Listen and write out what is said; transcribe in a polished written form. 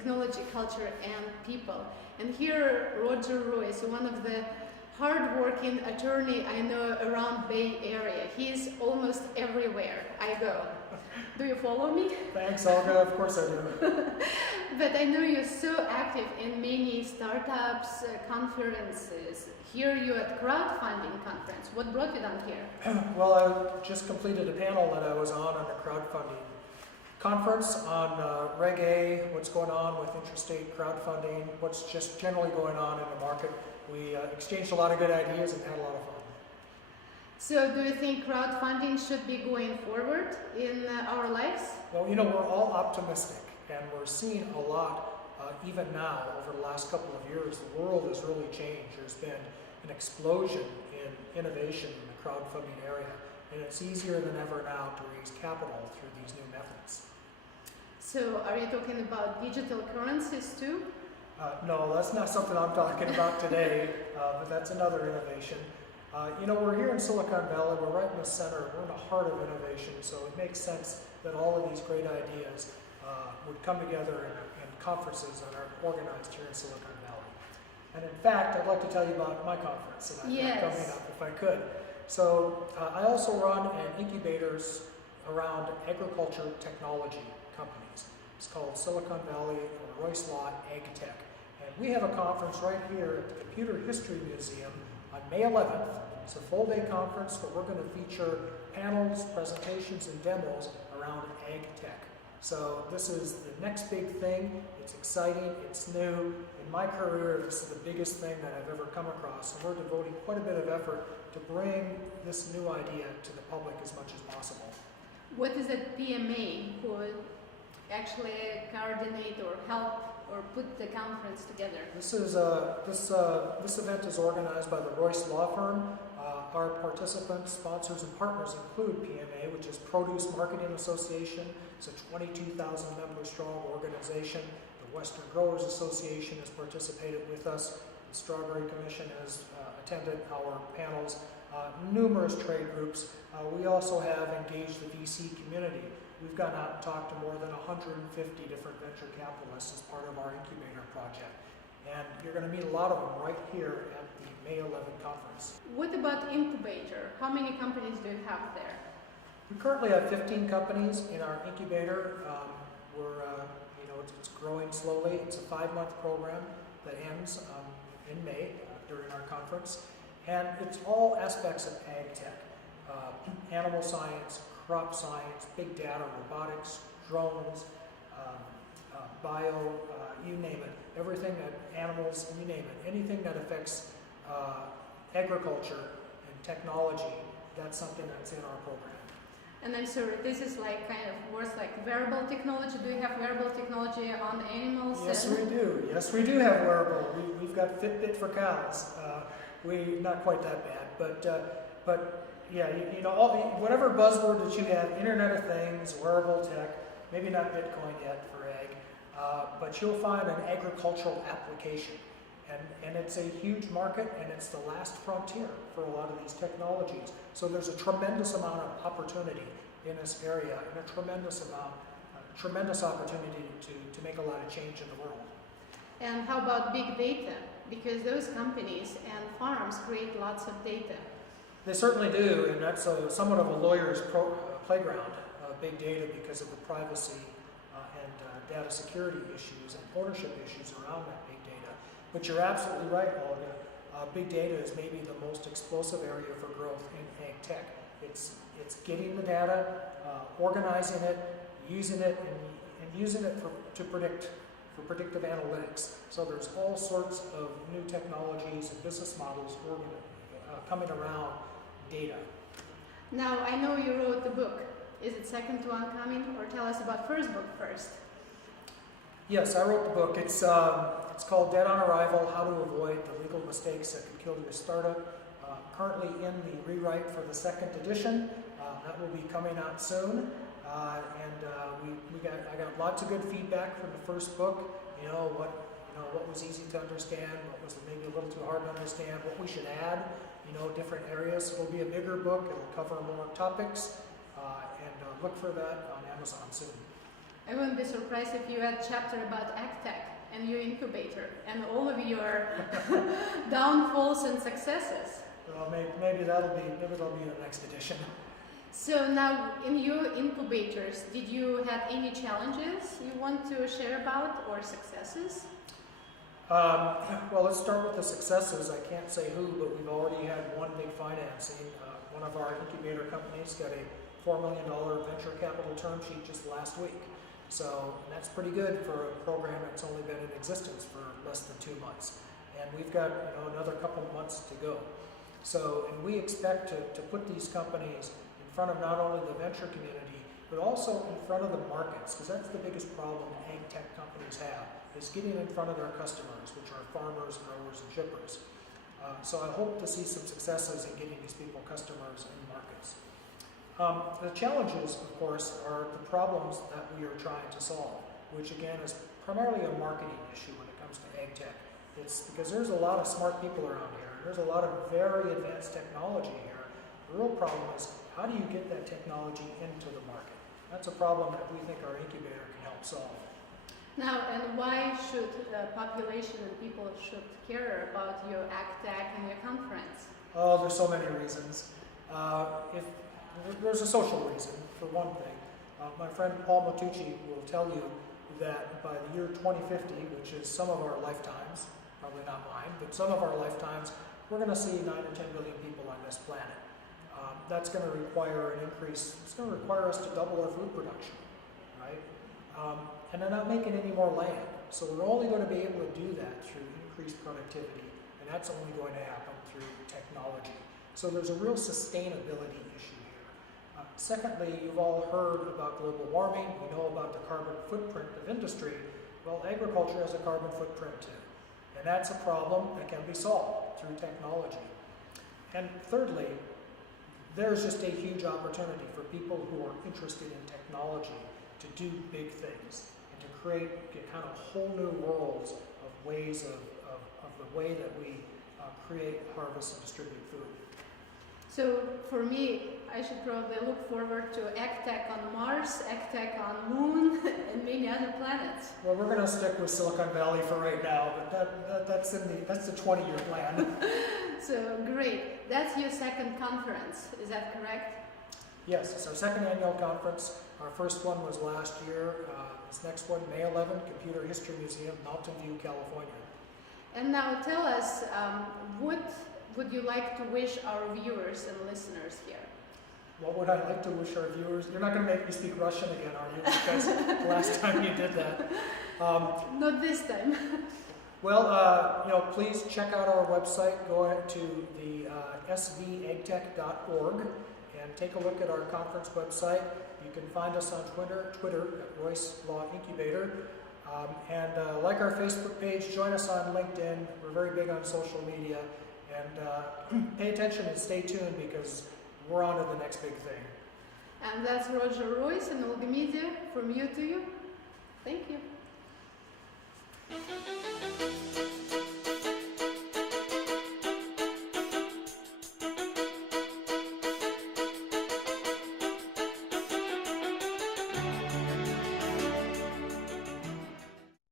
technology, culture, and people. And here, Roger Royse, one of the hard-working attorney I know around Bay Area. He's almost everywhere I go. Do you follow me? Thanks, Olga. Of course I do. But I know you're so active in many startups, conferences. Here you're at crowdfunding conference. What brought you down here? Well, I just completed a panel that I was on a crowdfunding conference on Reg A, what's going on with interstate crowdfunding, what's just generally going on in the market. We exchanged a lot of good ideas and had a lot of fun. So do you think crowdfunding should be going forward in our lives? Well, you know, we're all optimistic, and we're seeing a lot even now over the last couple of years. The world has really changed. There's been an explosion in innovation in the crowdfunding area, and it's easier than ever now to raise capital through these new methods. So are you talking about digital currencies too? No, that's not something I'm talking about today, but that's another innovation. You know, we're here in Silicon Valley, we're right in the center, we're in the heart of innovation, so it makes sense that all of these great ideas would come together in conferences that are organized here in Silicon Valley. And in fact, I'd like to tell you about my conference that I've got coming up if I could. So I also run an incubators around agriculture technology companies. It's called Silicon Valley or RoyseLaw AgTech. And we have a conference right here at the Computer History Museum on May 11th. It's a full-day conference where we're going to feature panels, presentations, and demos around ag tech. So this is the next big thing. It's exciting. It's new. In my career, this is the biggest thing that I've ever come across. And we're devoting quite a bit of effort to bring this new idea to the public as much as possible. What is a PMA who actually coordinate or help or put the conference together? This is this event is organized by the Royse Law Firm. Our participants, sponsors, and partners include PMA, which is Produce Marketing Association. It's a 22,000 member strong organization. The Western Growers Association has participated with us. The Strawberry Commission has attended our panels. Numerous trade groups. We also have engaged the VC community. We've gone out and talked to more than 150 different venture capitalists as part of our incubator project. And you're going to meet a lot of them right here at the May 11th conference. What about incubator? How many companies do you have there? We currently have 15 companies in our incubator. It's growing slowly. It's a 5-month program that ends in May during our conference. And it's all aspects of ag tech, animal science, crop science, big data, robotics, drones, bio, you name it. Everything that animals, you name it. Anything that affects agriculture and technology, that's something that's in our program. And then, so this is like kind of worse like wearable technology. Do you have wearable technology on animals? Yes, we do. Yes, we do have wearable. We've got Fitbit for cows. Not quite that bad, but yeah, whatever buzzword that you have, Internet of Things, wearable tech, maybe not Bitcoin yet for ag, but you'll find an agricultural application. And it's a huge market, and it's the last frontier for a lot of these technologies. So there's a tremendous amount of opportunity in this area, and a tremendous opportunity to make a lot of change in the world. And how about big data? Because those companies and farms create lots of data. They certainly do, and that's somewhat of a lawyer's playground, big data, because of the privacy and data security issues and ownership issues around that big data. But you're absolutely right, Olga. Big data is maybe the most explosive area for growth in ag tech. It's getting the data, organizing it, using it, and using it for predictive analytics. So there's all sorts of new technologies and business models coming around data. Now, I know you wrote the book. Is it second to coming, or tell us about first book first? Yes, I wrote the book. It's called Dead on Arrival: How to Avoid the Legal Mistakes That Could Kill Your Startup. Currently in the rewrite for the second edition. That will be coming out soon. I got lots of good feedback from the first book. What was easy to understand, what was maybe a little too hard to understand, what we should add. Different areas. It'll be a bigger book. It'll cover more topics, and look for that on Amazon soon. I wouldn't be surprised if you had a chapter about AgTech and your incubator and all of your downfalls and successes. Well, maybe that'll be the next edition. So now, in your incubators, did you have any challenges you want to share about or successes? Well, let's start with the successes. I can't say who, but we've already had one big financing. One of our incubator companies got a $4 million venture capital term sheet just last week. So that's pretty good for a program that's only been in existence for less than 2 months. And we've got another couple months to go. So, and we expect to put these companies in front of not only the venture community, but also in front of the markets, because that's the biggest problem ag tech companies have, is getting in front of their customers, which are farmers, growers, and shippers. So I hope to see some successes in getting these people customers and markets. The challenges, of course, are the problems that we are trying to solve, which again is primarily a marketing issue when it comes to ag tech. It's because there's a lot of smart people around here, and there's a lot of very advanced technology here. The real problem is, how do you get that technology into the market? That's a problem that we think our incubator can help solve. Now, and why should the population and people should care about your AgTech and your conference? Oh, there's so many reasons. There's a social reason, for one thing. My friend Paul Matucci will tell you that by the year 2050, which is some of our lifetimes, probably not mine, but some of our lifetimes, we're going to see 9 or 10 billion people on this planet. That's going to require an increase. It's going to require us to double our food production, right? And they're not making any more land. So we're only going to be able to do that through increased productivity, and that's only going to happen through technology. So there's a real sustainability issue here. Secondly, you've all heard about global warming. We know about the carbon footprint of industry. Well, agriculture has a carbon footprint too. And that's a problem that can be solved through technology. And thirdly, there's just a huge opportunity for people who are interested in technology to do big things and to create kind of whole new worlds of ways of the way that we create, harvest, and distribute food. So for me, I should probably look forward to AgTech on Mars, AgTech on Moon, and many other planets. Well, we're going to stick with Silicon Valley for right now, but that's the 20-year plan. So great. That's your second conference, is that correct? Yes, it's our second annual conference. Our first one was last year. This next one, May 11, Computer History Museum, Mountain View, California. And now tell us, what would you like to wish our viewers and listeners here? What would I like to wish our viewers? You're not going to make me speak Russian again, are you? Because the last time you did that. Not this time. Well, please check out our website. Go ahead to the svagtech.org and take a look at our conference website. You can find us on Twitter at RoyseLaw Incubator. And like our Facebook page, join us on LinkedIn. We're very big on social media. And pay attention and stay tuned because we're on to the next big thing. And that's Roger Royse and Olga Media from you to you. Thank you.